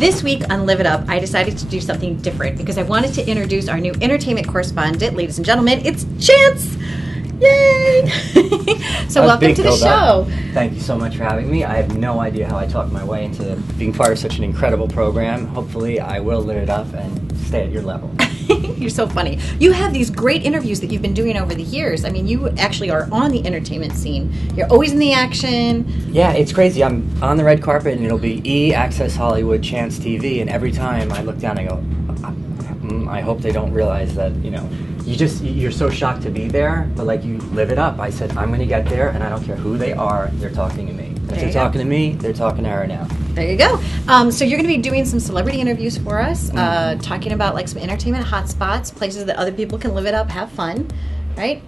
This week on Live It Up, I decided to do something different because I wanted to introduce our new entertainment correspondent. Ladies and gentlemen, it's Chance! Yay! So welcome to the show. Thank you so much for having me. I have no idea how I talked my way into being part of such an incredible program. Hopefully I will live it up and stay at your level. You're so funny. You have these great interviews that you've been doing over the years. I mean, you actually are on the entertainment scene. You're always in the action. Yeah, it's crazy. I'm on the red carpet and it'll be E, Access Hollywood, Chance TV, and every time I look down I go, I hope they don't realize that, you know, you're so shocked to be there, but like you live it up. I said, I'm going to get there, and I don't care who they are, they're talking to me. If they're talking to me, they're talking to her now. There you go. So you're going to be doing some celebrity interviews for us, talking about like some entertainment hot spots, places that other people can live it up, have fun, right?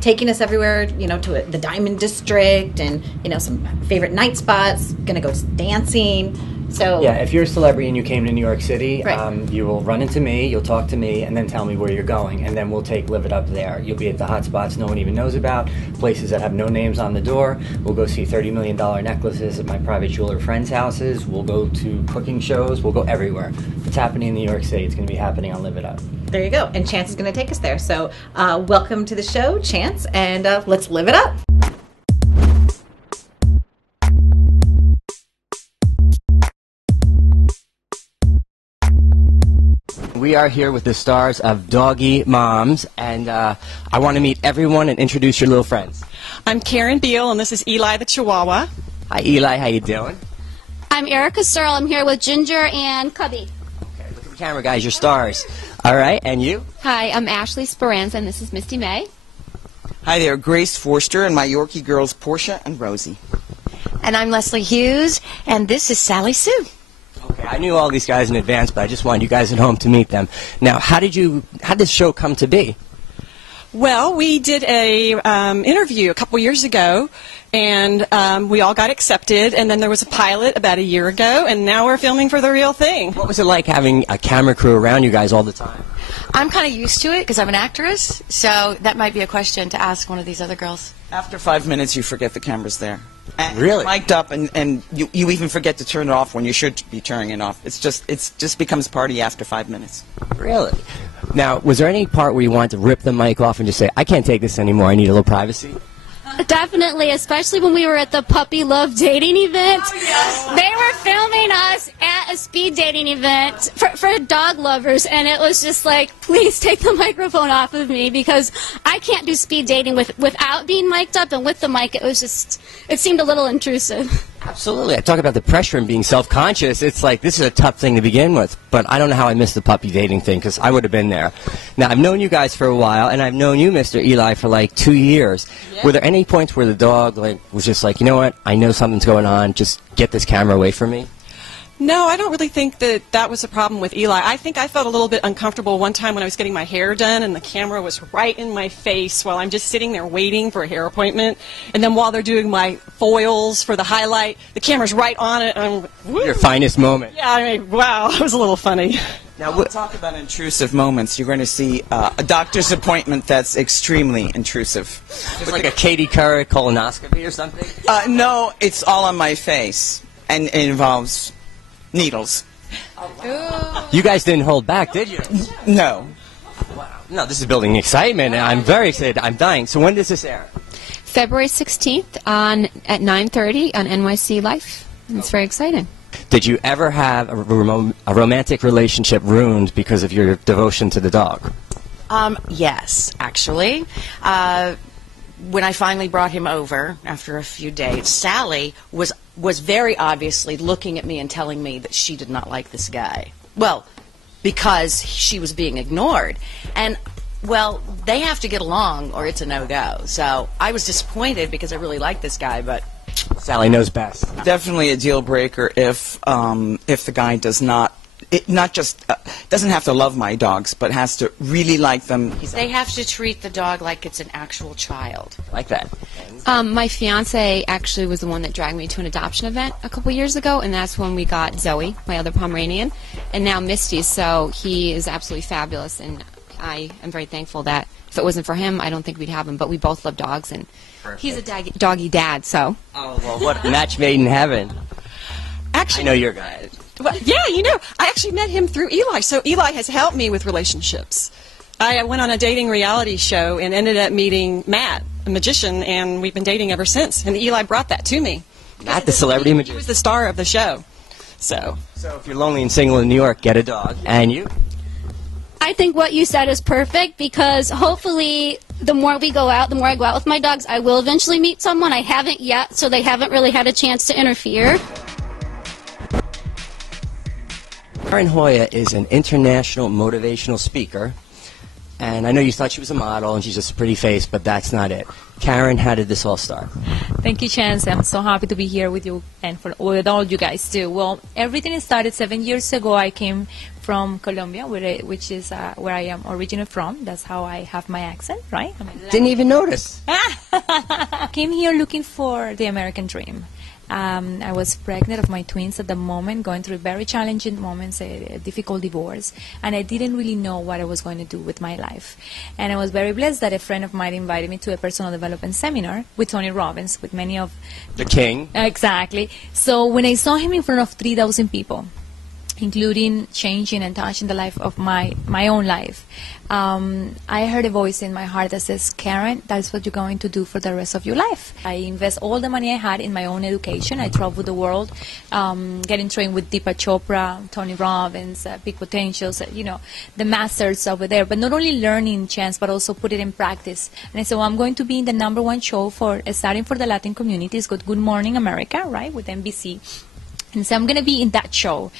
Taking us everywhere, you know, to the Diamond District and, you know, some favorite night spots, going to go dancing. So yeah, if you're a celebrity and you came to New York City, right. You will run into me, you'll talk to me, and then tell me where you're going, and then we'll take Live It Up there. You'll be at the hot spots no one even knows about, places that have no names on the door. We'll go see $30 million necklaces at my private jeweler friends' houses. We'll go to cooking shows. We'll go everywhere. If it's happening in New York City, it's going to be happening on Live It Up. There you go. And Chance is going to take us there. So welcome to the show, Chance, and let's live it up. We are here with the stars of Doggie Moms, and I want to meet everyone and introduce your little friends. I'm Karen Beal, and this is Eli the Chihuahua. Hi, Eli. How you doing? I'm Erica Searle. I'm here with Ginger and Cubby. Okay, look at the camera, guys. Your stars. All right, and you? Hi, I'm Ashley Speranza, and this is Misty May. Hi there, Grace Forster, and my Yorkie girls, Portia and Rosie. And I'm Leslie Hughes, and this is Sally Sue. Okay, I knew all these guys in advance, but I just wanted you guys at home to meet them. Now, how did this show come to be? Well, we did a interview a couple years ago, and we all got accepted, and then there was a pilot about a year ago, and now we're filming for the real thing. What was it like having a camera crew around you guys all the time? I'm kind of used to it because I'm an actress, so that might be a question to ask one of these other girls. After 5 minutes, you forget the camera's there. And really? It's mic'd up, and you even forget to turn it off when you should be turning it off. It just becomes party after 5 minutes. Really? Now, was there any part where you wanted to rip the mic off and just say, I can't take this anymore, I need a little privacy? Definitely, especially when we were at the Puppy Love dating event. Oh, yes. They were filming us at a speed dating event for dog lovers, and it was just like, please take the microphone off of me because I can't do speed dating without being mic'd up, and with the mic it seemed a little intrusive. Absolutely. I talk about the pressure and being self-conscious. It's like, this is a tough thing to begin with, but I don't know how I missed the puppy dating thing because I would have been there. Now, I've known you guys for a while, and I've known you, Mr. Eli, for like 2 years. Yeah. Were there any points where the dog was just like, you know what, I know something's going on, just get this camera away from me? No, I don't really think that was a problem with Eli. I think I felt a little bit uncomfortable one time when I was getting my hair done and the camera was right in my face while I'm just sitting there waiting for a hair appointment. And then while they're doing my foils for the highlight, the camera's right on it. And your finest moment. Yeah, I mean, wow, it was a little funny. Now, we'll talk about intrusive moments. You're going to see a doctor's appointment that's extremely intrusive. Just like a Katie Couric colonoscopy or something? No, it's all on my face, and it involves needles. Oh, you guys didn't hold back, did you? No. Wow. No, this is building excitement, and I'm very excited. I'm dying. So when does this air? February 16th at 9:30 on NYC Life. And it's very exciting. Did you ever have a romantic relationship ruined because of your devotion to the dog? Yes, actually. When I finally brought him over after a few days, Sally was very obviously looking at me and telling me that she did not like this guy. Well, because she was being ignored. And, well, they have to get along or it's a no-go. So I was disappointed because I really liked this guy, but... Sally knows best. Definitely a deal breaker if the guy does not... doesn't have to love my dogs, but has to really like them. They have to treat the dog like it's an actual child. Like that. My fiance actually was the one that dragged me to an adoption event a couple years ago, and that's when we got Zoe, my other Pomeranian, and now Misty. So he is absolutely fabulous, and I am very thankful that if it wasn't for him, I don't think we'd have him. But we both love dogs, and perfect. He's a doggy dad. So. Oh well, what a match made in heaven. Actually, I know your guy. Well, yeah, I actually met him through Eli, so Eli has helped me with relationships. I went on a dating reality show and ended up meeting Matt, a magician, and we've been dating ever since. And Eli brought that to me. Matt, the celebrity magician. He was the star of the show. So if you're lonely and single in New York, get a dog. And you? I think what you said is perfect because hopefully the more we go out, the more I go out with my dogs, I will eventually meet someone. I haven't yet, so they haven't really had a chance to interfere. Karen Hoya is an international motivational speaker. And I know you thought she was a model and she's just a pretty face, but that's not it. Karen, how did this all start? Thank you, Chance. I'm so happy to be here with you and with all you guys too. Well, everything started 7 years ago. I came from Colombia, which is where I am originally from. That's how I have my accent, right? Didn't even notice. I came here looking for the American dream. I was pregnant of my twins at the moment, going through very challenging moments, a difficult divorce, and I didn't really know what I was going to do with my life. And I was very blessed that a friend of mine invited me to a personal development seminar with Tony Robbins, with many of... The king. Exactly. So when I saw him in front of 3,000 people, including changing and touching the life of my own life, I heard a voice in my heart that says, Karen, that's what you're going to do for the rest of your life. I invest all the money I had in my own education. I traveled the world, getting trained with Deepak Chopra, Tony Robbins, Big Potentials, the masters over there. But not only learning, Chance, but also put it in practice. And I said, well, I'm going to be in the #1 show starting for the Latin community. It's called Good Morning America, right, with NBC. And so I'm going to be in that show.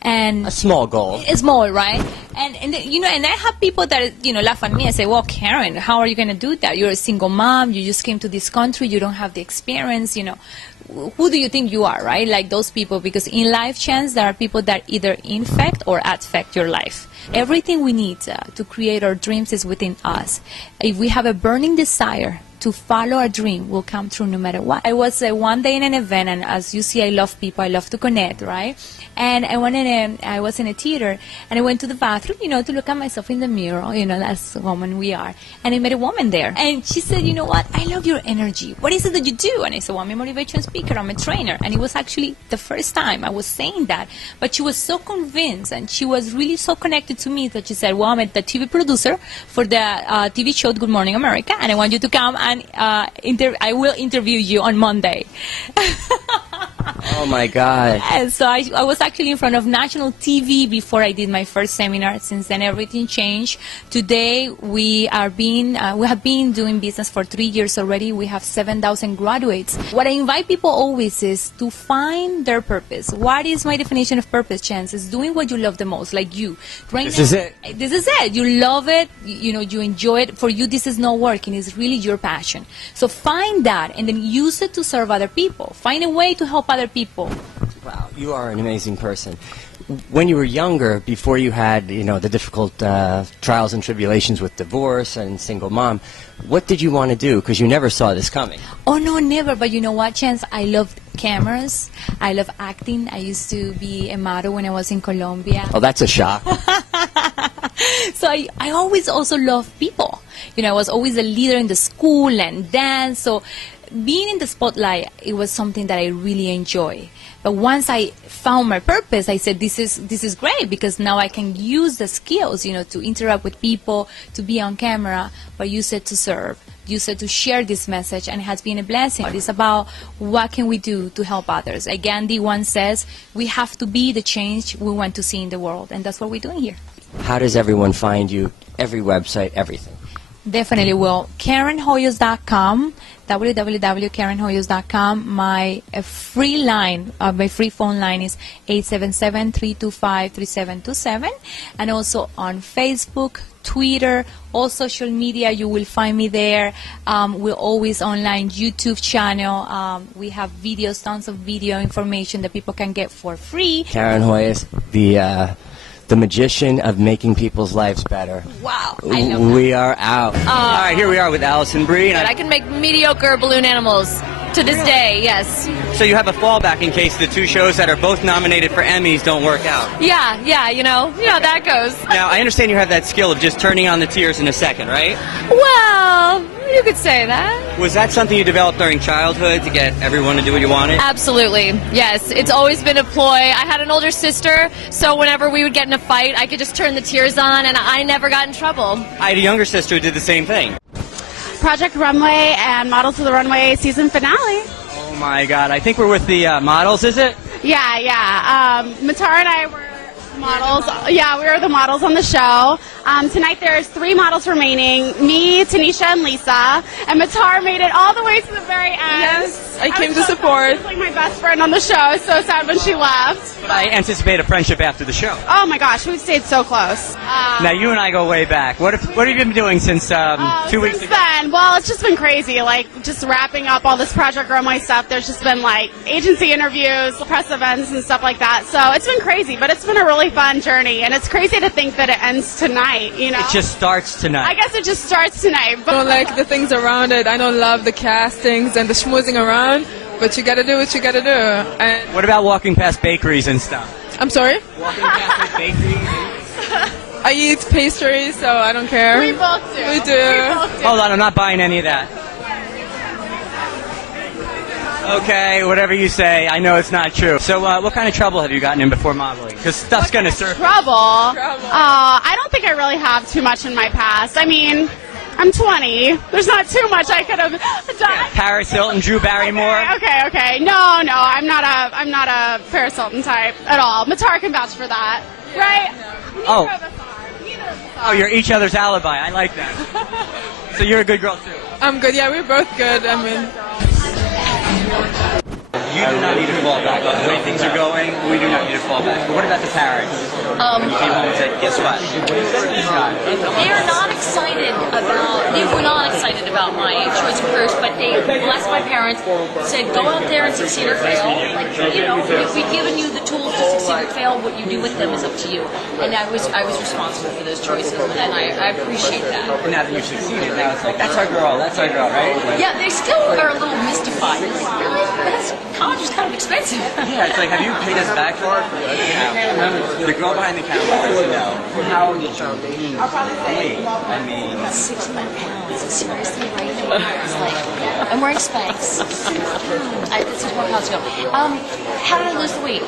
And a small goal. It's small, right? And I have people that, laugh at me and say, well, Karen, how are you going to do that? You're a single mom. You just came to this country. You don't have the experience, Who do you think you are, right? Like those people. Because in life, Chance, there are people that either infect or affect your life. Everything we need to create our dreams is within us. If we have a burning desire to follow a dream, will come true no matter what. I was one day in an event, and as you see, I love people. I love to connect, right? And I was in a theater, and I went to the bathroom, to look at myself in the mirror, as woman we are. And I met a woman there, and she said, you know what? I love your energy. What is it that you do? And I said, well, I'm a motivation speaker. I'm a trainer. And it was actually the first time I was saying that. But she was so convinced, and she was really so connected to me that she said, well, I'm the TV producer for the TV show Good Morning America, and I want you to come and I will interview you on Monday. Oh my God. And so I was actually in front of national TV before I did my first seminar. Since then everything changed. Today we have been doing business for 3 years already. We have 7,000 graduates. What I invite people always is to find their purpose. What is my definition of purpose, Chance? Is doing what you love the most, like you. This is it. This is it. You love it. You enjoy it. For you, this is not working. It's really your passion. So find that and then use it to serve other people. Find a way to help other people. Wow, you are an amazing person. When you were younger, before you had, the difficult trials and tribulations with divorce and single mom, what did you want to do? Because you never saw this coming. Oh, no, never. But you know what, Chance? I love cameras. I love acting. I used to be a model when I was in Colombia. Oh, that's a shock. So I always also loved people. I was always a leader in the school and dance. So being in the spotlight, it was something that I really enjoy. But once I found my purpose, I said, this is great because now I can use the skills, to interact with people, to be on camera, but use it to serve. Use it to share this message, and it has been a blessing. It's about what can we do to help others. Gandhi once says, we have to be the change we want to see in the world, and that's what we're doing here. How does everyone find you? Every website, everything. Definitely will. KarenHoyos.com, www.karenhoyos.com. My free line, my free phone line is 877-325-3727. And also on Facebook, Twitter, all social media, you will find me there. We're always online, YouTube channel. We have videos, tons of video information that people can get for free. Karen Hoyos, the magician of making people's lives better. Wow. I love we are out. All right, here we are with Alison, Brie. I can make mediocre balloon animals To this day, yes. So you have a fallback in case the two shows that are both nominated for Emmys don't work out. Yeah, you know how that goes. Now, I understand you have that skill of just turning on the tears in a second, right? Well, you could say that. Was that something you developed during childhood to get everyone to do what you wanted? Absolutely, yes. It's always been a ploy. I had an older sister, so whenever we would get in a fight, I could just turn the tears on, and I never got in trouble. I had a younger sister who did the same thing. Project Runway and Models of the Runway season finale. Oh my God, I think we're with the models, is it? Yeah. Matara and I were models. Yeah, we were the models on the show. Tonight there's 3 models remaining, me, Tanisha, and Lisa. And Matara made it all the way to the very end. Yes, I came to support. She was like my best friend on the show. So sad when she left. But I anticipate a friendship after the show. Oh my gosh, we've stayed so close. Now you and I go way back. What have you been doing since 2 weeks ago? Then, well, it's just been crazy. Like just wrapping up all this Project Runway stuff. There's just been like agency interviews, press events, and stuff like that. So it's been crazy, but it's been a really fun journey. And it's crazy to think that it ends tonight. You know, it just starts tonight. I guess it just starts tonight. I don't like the things around it. I don't love the castings and the schmoozing around. But you gotta do what you gotta do. And what about walking past bakeries and stuff? I'm sorry? Walking past bakeries. I eat pastries, so I don't care. We both do. We do. Hold on, I'm not buying any of that. Okay, whatever you say. I know it's not true. So what kind of trouble have you gotten in before modeling? Because stuff's going to surface. Trouble? I don't think I really have too much in my past. I mean, I'm 20. There's not too much I could have done. Yeah, Paris Hilton, Drew Barrymore. Okay. No, I'm not a Paris Hilton type at all. Matara can vouch for that, right? Oh. Oh, you're each other's alibi. I like that. So you're a good girl too. I'm good. Yeah, we're both good. I mean. You do not need to fall back. The way things are going, we do not need to fall back. But what about the parents? When you came home and said, guess what? They are not excited about, they were not excited about my choice of careers, but they blessed my parents, said, go out there and succeed or fail. Like, you know, if we've given you the tools to succeed or fail, what you do with them is up to you. And I was responsible for those choices, and I appreciate that. And now that you've succeeded, now it's like, that's our girl, right? Like, yeah, they still are a little mystified. They're like, really? College is kind of expensive. Yeah, it's like, have you paid us back for it? The girl behind the camera wants to know, how old is she? I'll probably say, I mean, 65 pounds. Seriously, right now, it's like, I'm wearing Spanx. This is 4 pounds ago. How did I lose the weight?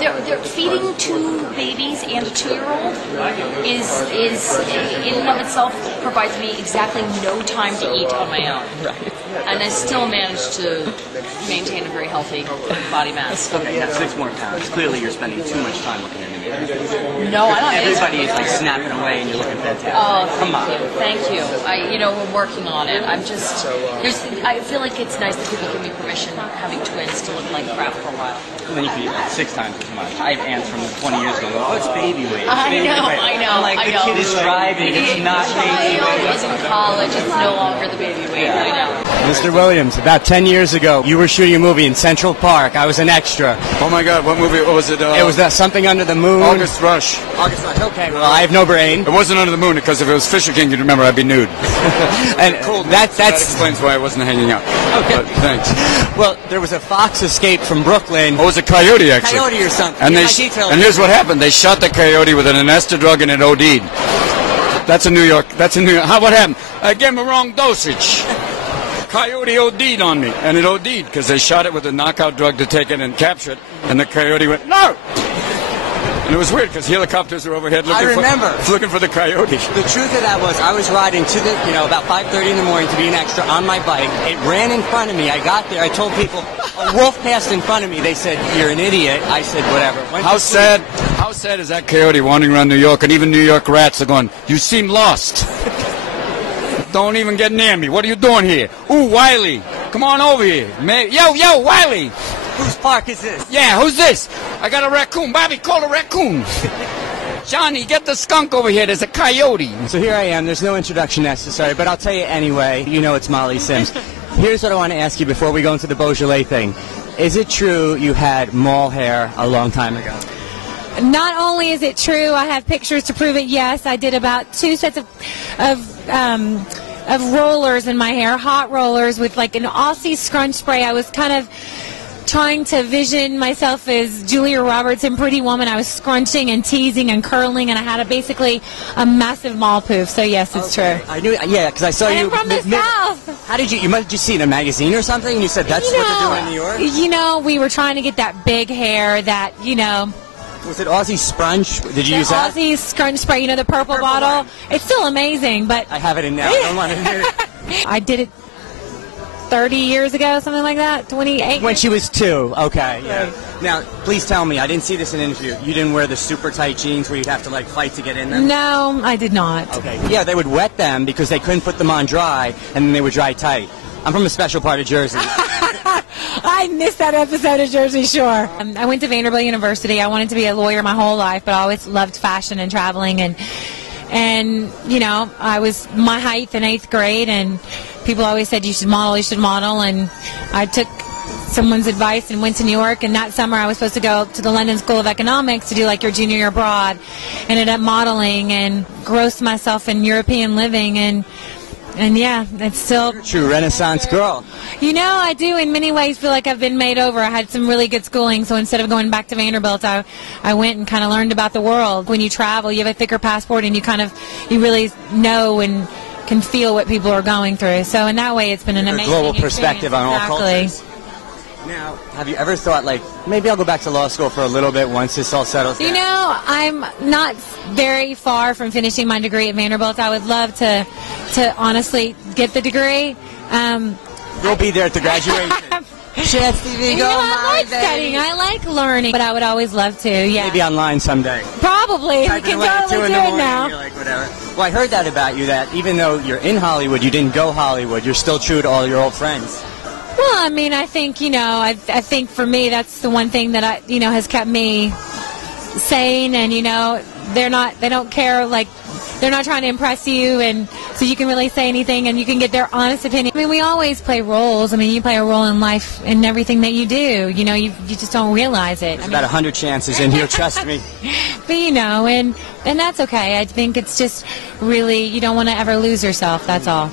They're feeding 2 babies and a 2-year-old is in and of itself provides me exactly no time to eat on my own. Right. And I still managed to maintain a very healthy body mass. Okay, now 6 more pounds. Clearly you're spending too much time looking in the mirror. No, I don't. Everybody is like snapping away and you're looking fantastic. Oh, come on. Thank you. We're working on it. I feel like it's nice that people give me permission, having twins, to look like crap for a while. And then you can eat like 6 times as much. I have aunts from 20 years ago go, oh, it's baby weight. I know. I'm like, the kid is driving. It's not baby weight. He's in college. It's no longer the baby weight. Yeah. I know. Mr. Williams, about 10 years ago, you were shooting a movie in Central Park. I was an extra. Oh my God, what movie? What was it? It was Something Under the Moon. August Rush. August Rush, okay. Well, I have no brain. It wasn't Under the Moon, because if it was Fisher King, you'd remember I'd be nude. And that explains why I wasn't hanging out. Okay. But thanks. Well, there was a fox escape from Brooklyn. Oh, it was a coyote, actually. Coyote or something. And here's what happened. They shot the coyote with an anesthetic drug and it OD'd. That's in New York. What happened? I gave him a wrong dosage. Coyote OD'd on me, and it OD'd because they shot it with a knockout drug to take it and capture it, and the coyote went, no! And it was weird because helicopters were overhead looking for the coyote. The truth of that was I was riding to about 5:30 in the morning to be an extra on my bike. It ran in front of me. I got there. I told people, a wolf passed in front of me. They said, you're an idiot. I said, whatever. How sad is that coyote wandering around New York, and even New York rats are going, you seem lost. Don't even get near me. What are you doing here? Ooh, Wiley. Come on over here. Yo, Wiley. Whose park is this? Yeah, who's this? I got a raccoon. Bobby, call a raccoon. Johnny, get the skunk over here. There's a coyote. So here I am. There's no introduction necessary, but I'll tell you anyway. You know it's Molly Sims. Here's what I want to ask you before we go into the Beaujolais thing. Is it true you had mole hair a long time ago? Not only is it true, I have pictures to prove it. Yes, I did about 2 sets of rollers in my hair, hot rollers with like an Aussie scrunch spray. I was kind of trying to vision myself as Julia Roberts in Pretty Woman. I was scrunching and teasing and curling, and I had basically a massive mall poof. So yes, it's true. I knew, yeah, because I saw you. I'm from the South. How did you might just see it in a magazine or something, and you said that's what they're doing in New York? You know, we were trying to get that big hair that, you know. Was it Aussie Scrunch? Did you use that? Aussie Scrunch spray, you know, the purple bottle. It's still amazing, but I have it in now. I don't want to admit it. I did it 30 years ago, something like that, 28. When she was 2, okay, yeah. Now, please tell me, I didn't see this in an interview, you didn't wear the super tight jeans where you'd have to, like, fight to get in them? No, I did not. Okay, yeah, they would wet them because they couldn't put them on dry, and then they would dry tight. I'm from a special part of Jersey. I missed that episode of Jersey Shore. I went to Vanderbilt University. I wanted to be a lawyer my whole life, but I always loved fashion and traveling, and you know, I was my height in 8th grade, and people always said you should model, and I took someone's advice and went to New York, and that summer I was supposed to go to the London School of Economics to do like your junior year abroad. Ended up modeling and grossed myself in European living, and yeah, it's still... You're a true Renaissance girl. You know, I do in many ways feel like I've been made over. I had some really good schooling, so instead of going back to Vanderbilt, I went and kind of learned about the world. When you travel, you have a thicker passport, and you really know and can feel what people are going through. So in that way, it's been an amazing global perspective on all cultures. Exactly. Now, have you ever thought, like, maybe I'll go back to law school for a little bit once this all settles down? You know, I'm not very far from finishing my degree at Vanderbilt. I would love to honestly get the degree. You'll be there at the graduation. Chance TV, you know, I like studying. I like learning, but I would always love to, yeah. Maybe online someday. Probably. We can totally do it now. You're like, whatever. Well, I heard that about you, that even though you're in Hollywood, you didn't go Hollywood. You're still true to all your old friends. Well, I mean, I think, you know, I think for me that's the one thing that has kept me sane, and, you know, they don't care, like, they're not trying to impress you, and so you can really say anything and you can get their honest opinion. I mean, we always play roles. I mean, you play a role in life in everything that you do. You know, you just don't realize it. There's about 100 chances in here, trust me. But, you know, and that's okay. I think it's just really, you don't want to ever lose yourself, that's all.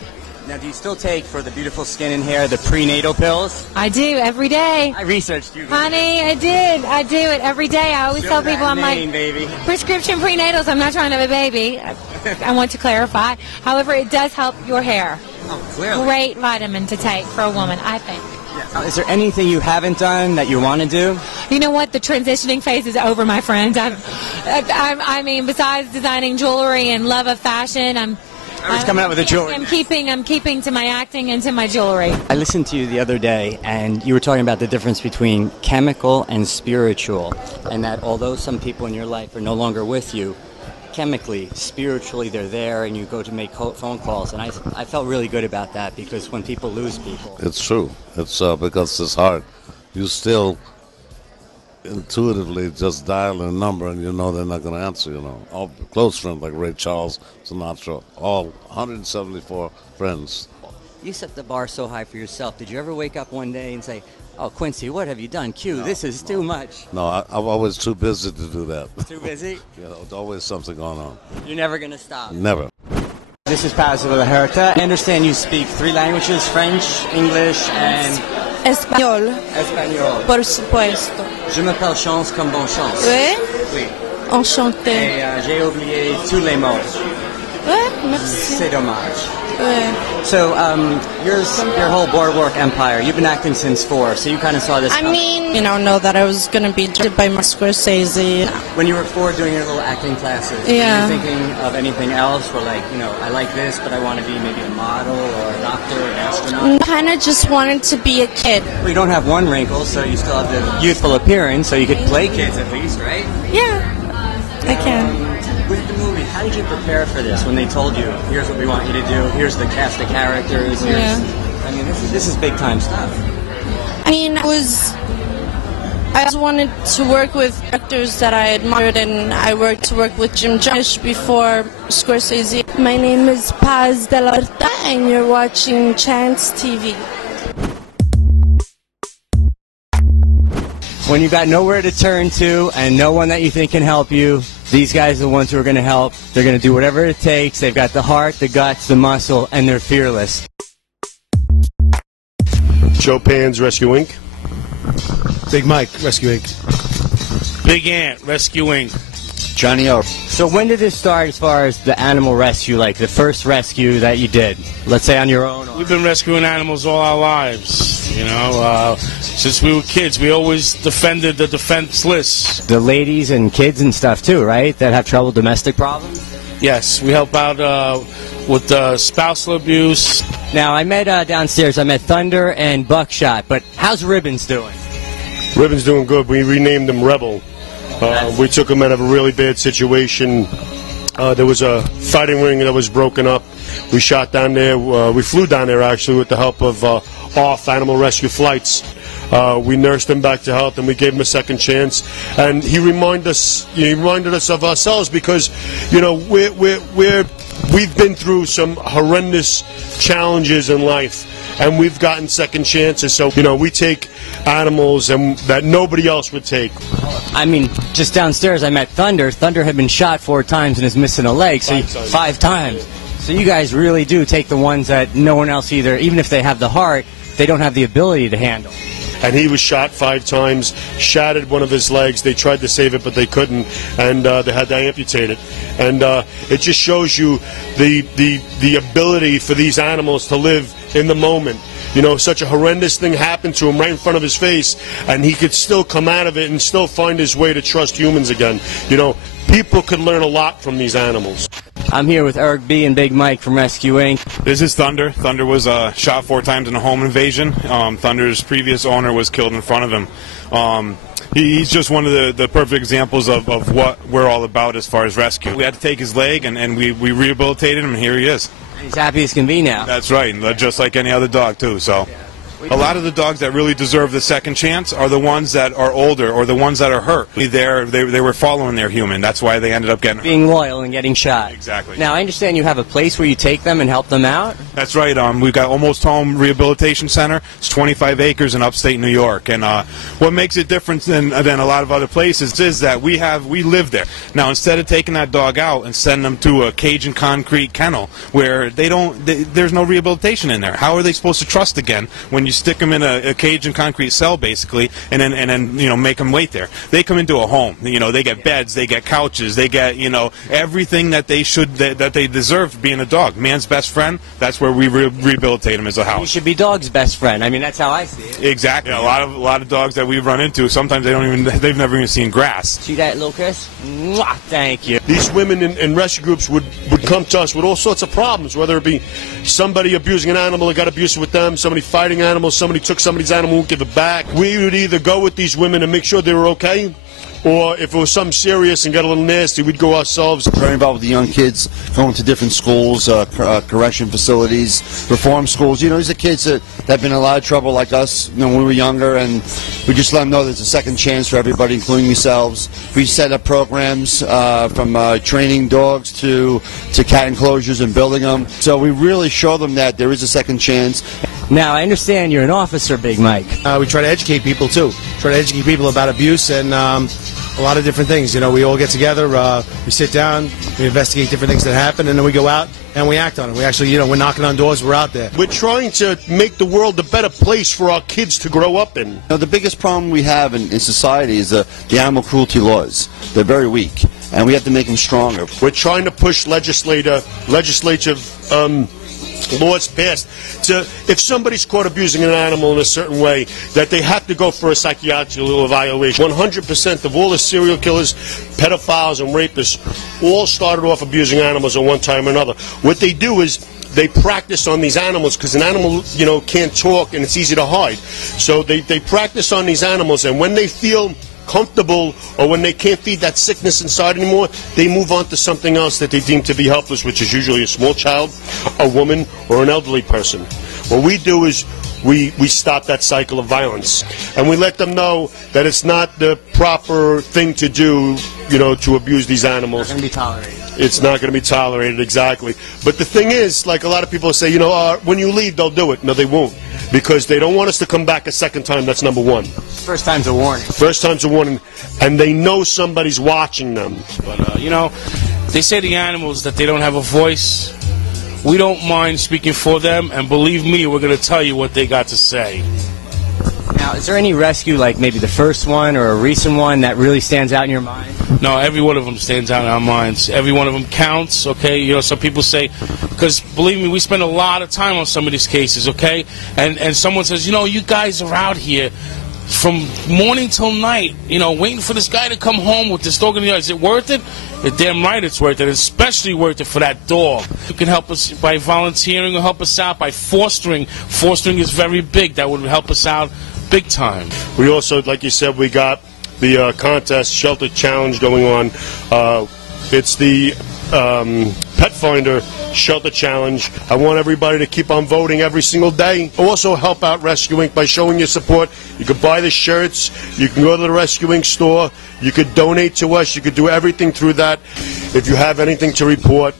Now, do you still take, for the beautiful skin and hair, the prenatal pills? I do, every day. I researched you. Honey, I did. I do it every day. I always tell people, I'm like, baby. Prescription prenatals. I'm not trying to have a baby. I want to clarify. However, it does help your hair. Oh, clearly. Great vitamin to take for a woman, I think. Yeah. Is there anything you haven't done that you want to do? You know what? The transitioning phase is over, my friends. I mean, besides designing jewelry and love of fashion, I was coming out with a jewelry. I'm keeping to my acting and to my jewelry. I listened to you the other day, and you were talking about the difference between chemical and spiritual, and that although some people in your life are no longer with you, chemically, spiritually, they're there, and you go to make phone calls. And I felt really good about that, because when people lose people... It's true. It's because it's hard. You still intuitively just dial a number and you know they're not going to answer, you know. All close friends like Ray Charles, Sinatra, all 174 friends. You set the bar so high for yourself. Did you ever wake up one day and say, oh, Quincy, what have you done? This is too much. No, I'm always too busy to do that. Too busy? Yeah, there's always something going on. You're never going to stop? Never. This is Paz de la Huerta. I understand you speak 3 languages, French, English, and... Español. Español. Por supuesto. Je m'appelle Chance comme bon chance. Oui? Oui. Enchanté. Et j'ai oublié tous les mots. Oui, merci. C'est dommage. Oui. So, your whole Boardwalk Empire, you've been acting since 4, so you kind of saw this. I mean, know that I was going to be directed by Martin Scorsese. When you were 4 doing your little acting classes, yeah. Were you thinking of anything else? Where, like, I like this, but I want to be maybe a model or a doctor or an astronaut? I kind of just wanted to be a kid. Well, you don't have one wrinkle, so you still have the youthful appearance, so you could play kids at least, right? Yeah, I can. With the movie, how did you prepare for this when they told you, here's what we want you to do, here's the cast of characters, I mean, this is big time stuff. I mean, I just wanted to work with actors that I admired, and I worked to work with Jim Jarmusch before Scorsese. My name is Paz de la Huerta, and you're watching Chance TV. When you got nowhere to turn to and no one that you think can help you, These guys are the ones who are going to help. They're going to do whatever it takes. They've got the heart, the guts, the muscle, and they're fearless. Joe Pan's Rescue Inc. Big Mike, Rescue Inc. Big Ant, Rescue Inc. Johnny O. So when did this start as far as the animal rescue, like the first rescue that you did? Let's say on your own? We've been rescuing animals all our lives, you know. Since we were kids, we always defended the defenseless. The ladies and kids and stuff too, right, that have trouble, domestic problems? Yes, we help out with spousal abuse. Now, I met downstairs, I met Thunder and Buckshot, but how's Ribbons doing? Ribbons doing good. We renamed him Rebel. We took him out of a really bad situation. There was a fighting ring that was broken up. We shot down there. We flew down there, actually, with the help of off animal rescue flights. We nursed him back to health, and we gave him a second chance. And he reminded us of ourselves, because, you know, we've been through some horrendous challenges in life, and we've gotten second chances. So, you know, we take animals that nobody else would take. I mean, just downstairs I met Thunder. Thunder had been shot 4 times and is missing a leg, so 5 times. So you guys really do take the ones that no one else either, even if they have the heart, they don't have the ability to handle. And he was shot 5 times, shattered one of his legs. They tried to save it, but they couldn't, and they had to amputate it. And it just shows you the ability for these animals to live in the moment. You know, such a horrendous thing happened to him right in front of his face, and he could still come out of it and still find his way to trust humans again. You know, people could learn a lot from these animals. I'm here with Eric B. and Big Mike from Rescue Inc. This is Thunder. Thunder was shot 4 times in a home invasion. Thunder's previous owner was killed in front of him. He's just one of the perfect examples of what we're all about as far as rescue. We had to take his leg, and we rehabilitated him, and here he is. He's happy as can be now. That's right, just like any other dog, too. So, a lot of the dogs that really deserve the second chance are the ones that are older or the ones that are hurt. They were following their human. That's why they ended up getting hurt. Being loyal and getting shot. Exactly. Now, I understand you have a place where you take them and help them out? That's right. We've got Almost Home Rehabilitation Center. It's 25 acres in upstate New York. And what makes it different than a lot of other places is that we live there. Now, instead of taking that dog out and sending them to a cage and concrete kennel where there's no rehabilitation in there, how are they supposed to trust again when you stick them in a cage and concrete cell, basically, and then you know, make them wait there? They come into a home. You know, they get beds, they get couches, they get, you know, everything that they deserve being a dog. Man's best friend. That's where we rehabilitate them as a house. He should be dog's best friend. I mean, that's how I see it. Exactly. A lot of dogs that we've run into, sometimes they've never even seen grass. See that, little Chris? Mwah, thank you. These women in rescue groups would come to us with all sorts of problems, whether it be somebody abusing an animal and got abusive with them, somebody fighting animals, somebody took somebody's animal, won't give it back. We would either go with these women and make sure they were okay, or if it was something serious and got a little nasty, we'd go ourselves. Very involved with the young kids, going to different schools, correction facilities, reform schools. You know, these are kids that have been in a lot of trouble like us, you know, when we were younger, and we just let them know there's a second chance for everybody, including yourselves. We set up programs from training dogs to cat enclosures and building them. So we really show them that there is a second chance. Now, I understand you're an officer, Big Mike. We try to educate people, too. Try to educate people about abuse and a lot of different things. You know, we all get together, we sit down, we investigate different things that happen, and then we go out and we act on it. We actually, you know, we're knocking on doors, we're out there. We're trying to make the world a better place for our kids to grow up in. You know, the biggest problem we have in society is the animal cruelty laws. They're very weak, and we have to make them stronger. We're trying to push legislative laws passed to, if somebody's caught abusing an animal in a certain way, that they have to go for a psychiatrical evaluation. 100% of all the serial killers, pedophiles, and rapists all started off abusing animals at one time or another. What they do is they practice on these animals, because an animal, you know, can't talk and it's easy to hide. So they practice on these animals, and when they feel comfortable or when they can't feed that sickness inside anymore, they move on to something else that they deem to be helpless, which is usually a small child, a woman, or an elderly person. What we do is we stop that cycle of violence, and we let them know that it's not the proper thing to do, you know, to abuse these animals. It's not going to be tolerated. It's not going to be tolerated, exactly. But the thing is, like a lot of people say, you know, when you leave, they'll do it. No, they won't. because they don't want us to come back a second time. That's number one. First time's a warning. First time's a warning, and they know somebody's watching them. But, you know, they say the animals that they don't have a voice. We don't mind speaking for them, and believe me, we're going to tell you what they got to say. Now, is there any rescue, like maybe the first one or a recent one, that really stands out in your mind? No, every one of them stands out in our minds. Every one of them counts, okay? You know, some people say, because believe me, we spend a lot of time on some of these cases, okay? And someone says, you know, you guys are out here from morning till night, you know, waiting for this guy to come home with this dog in the yard. Is it worth it? You're damn right it's worth it, especially worth it for that dog. You can help us by volunteering or help us out by fostering. Fostering is very big. That would help us out big time. We also, like you said, we got the contest shelter challenge going on. It's the Pet Finder Shelter Challenge. I want everybody to keep on voting every single day. Also help out Rescue Inc. by showing your support. You could buy the shirts. You can go to the Rescue Inc. store. You could donate to us. You could do everything through that. If you have anything to report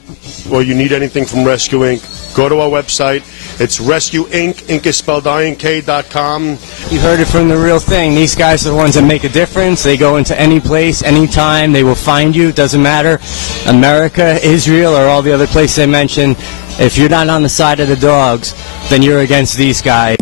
or you need anything from Rescue Inc., go to our website. It's Rescue Inc. Inc. is spelled INK.com. You heard it from the real thing. These guys are the ones that make a difference. They go into any place, anytime. They will find you. It doesn't matter. America, Israel, or all the other places I mentioned. If you're not on the side of the dogs, then you're against these guys.